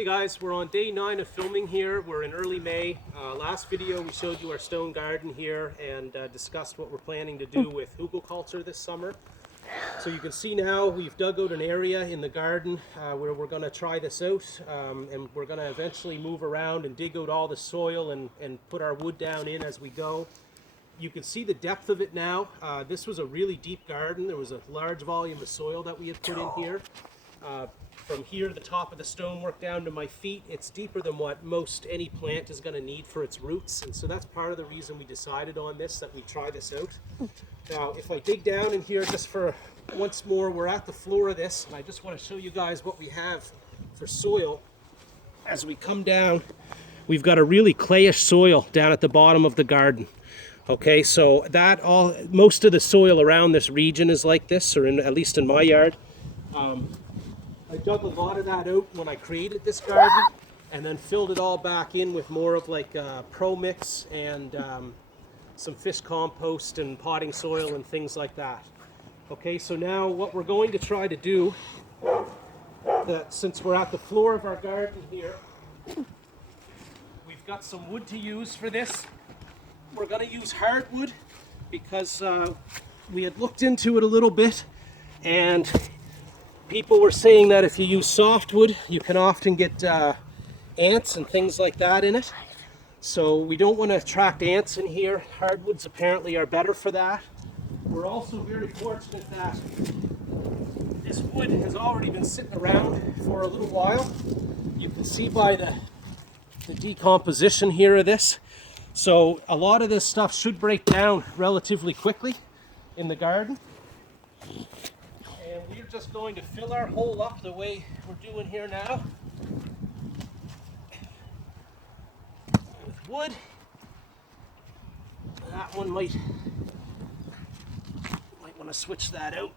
Hey guys, we're on day 9 of filming here. We're in early May. Last video we showed you our stone garden here and discussed what we're planning to do with Hügelkultur this summer. So you can see now we've dug out an area in the garden where we're going to try this out, and we're going to eventually move around and dig out all the soil and put our wood down in as we go. You can see the depth of it now. This was a really deep garden. There was a large volume of soil that we had put in here. From here to the top of the stonework down to my feet, it's deeper than what most any plant is going to need for its roots, and so that's part of the reason we decided on this, that we try this out. Now if I dig down in here just for once more, we're at the floor of this, and I just want to show you guys what we have for soil. As we come down, we've got a really clayish soil down at the bottom of the garden. Okay, so most of the soil around this region is like this, or at least in my yard. I dug a lot of that out when I created this garden and then filled it all back in with more of like Pro Mix and some fish compost and potting soil and things like that. Okay, so now what we're going to try to do, since we're at the floor of our garden here, we've got some wood to use for this. We're going to use hardwood because we had looked into it a little bit, and people were saying that if you use softwood, you can often get ants and things like that in it. So we don't want to attract ants in here. Hardwoods apparently are better for that. We're also very fortunate that this wood has already been sitting around for a little while. You can see by the decomposition here of this. So a lot of this stuff should break down relatively quickly in the garden. And we're just going to fill our hole up the way we're doing here now with wood. That one might want to switch that out.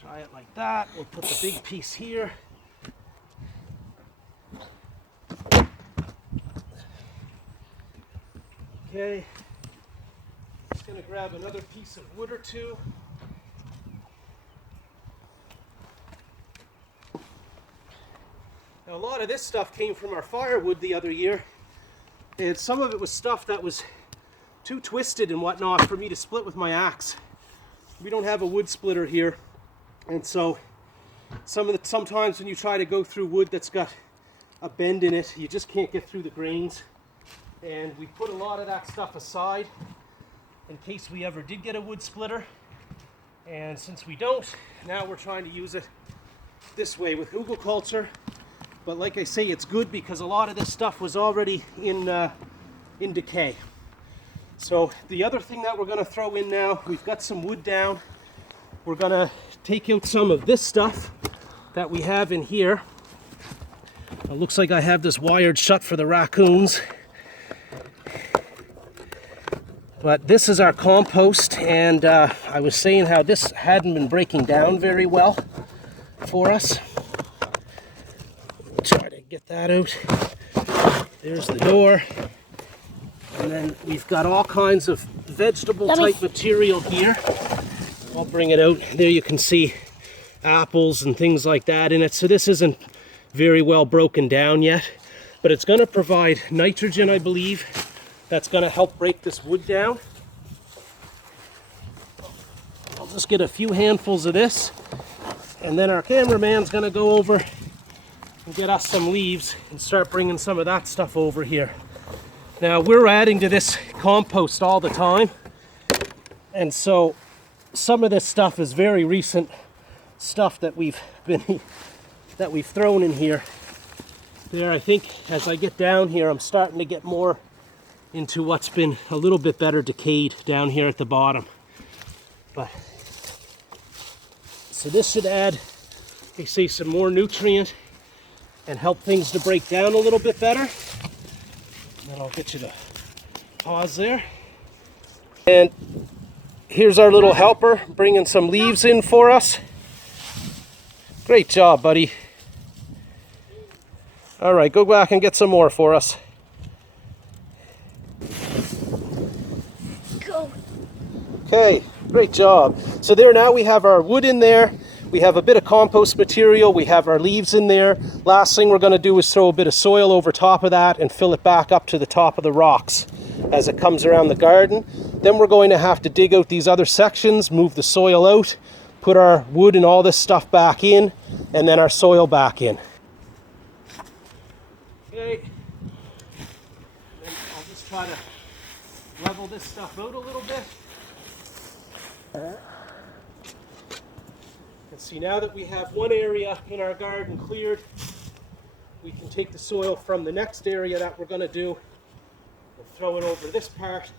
Try it like that. We'll put the big piece here. Okay, just going to grab another piece of wood or two. Now a lot of this stuff came from our firewood the other year, and some of it was stuff that was too twisted and whatnot for me to split with my axe. We don't have a wood splitter here, and so sometimes when you try to go through wood that's got a bend in it, you just can't get through the grains. And we put a lot of that stuff aside in case we ever did get a wood splitter. And since we don't, now we're trying to use it this way with Hügelkultur. But like I say, it's good because a lot of this stuff was already in decay. So the other thing that we're going to throw in now, we've got some wood down. We're going to take out some of this stuff that we have in here. It looks like I have this wired shut for the raccoons. But this is our compost, and I was saying how this hadn't been breaking down very well for us. Try to get that out. There's the door. And then we've got all kinds of vegetable type material here. I'll bring it out. There you can see apples and things like that in it. So this isn't very well broken down yet, but it's going to provide nitrogen, I believe. That's going to help break this wood down. I'll just get a few handfuls of this, and then our cameraman's going to go over and get us some leaves and start bringing some of that stuff over here. Now we're adding to this compost all the time, and so some of this stuff is very recent stuff that we've thrown in here. There, I think as I get down here, I'm starting to get more into what's been a little bit better decayed down here at the bottom. But so this should add, they say, some more nutrient and help things to break down a little bit better. And then I'll get you to pause there. And here's our little helper bringing some leaves in for us. Great job, buddy. All right, go back and get some more for us. go. Okay, great job. So there now we have our wood in there. We have a bit of compost material. We have our leaves in there. Last thing we're going to do is throw a bit of soil over top of that and fill it back up to the top of the rocks as it comes around the garden. Then we're going to have to dig out these other sections, move the soil out, put our wood and all this stuff back in, and then our soil back in. Okay. And then I'll just try to level this stuff out a little bit. And see, now that we have one area in our garden cleared, we can take the soil from the next area that we're going to do and throw it over this part,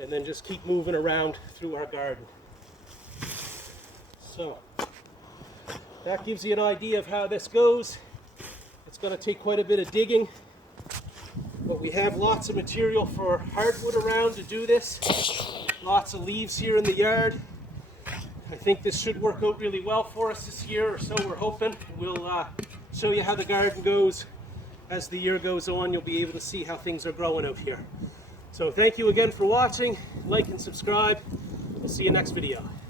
and then just keep moving around through our garden. So that gives you an idea of how this goes. It's going to take quite a bit of digging, but we have lots of material for hardwood around to do this. Lots of leaves here in the yard. I think this should work out really well for us this year, or so we're hoping. We'll show you how the garden goes as the year goes on. You'll be able to see how things are growing out here. So thank you again for watching. Like and subscribe. We'll see you next video.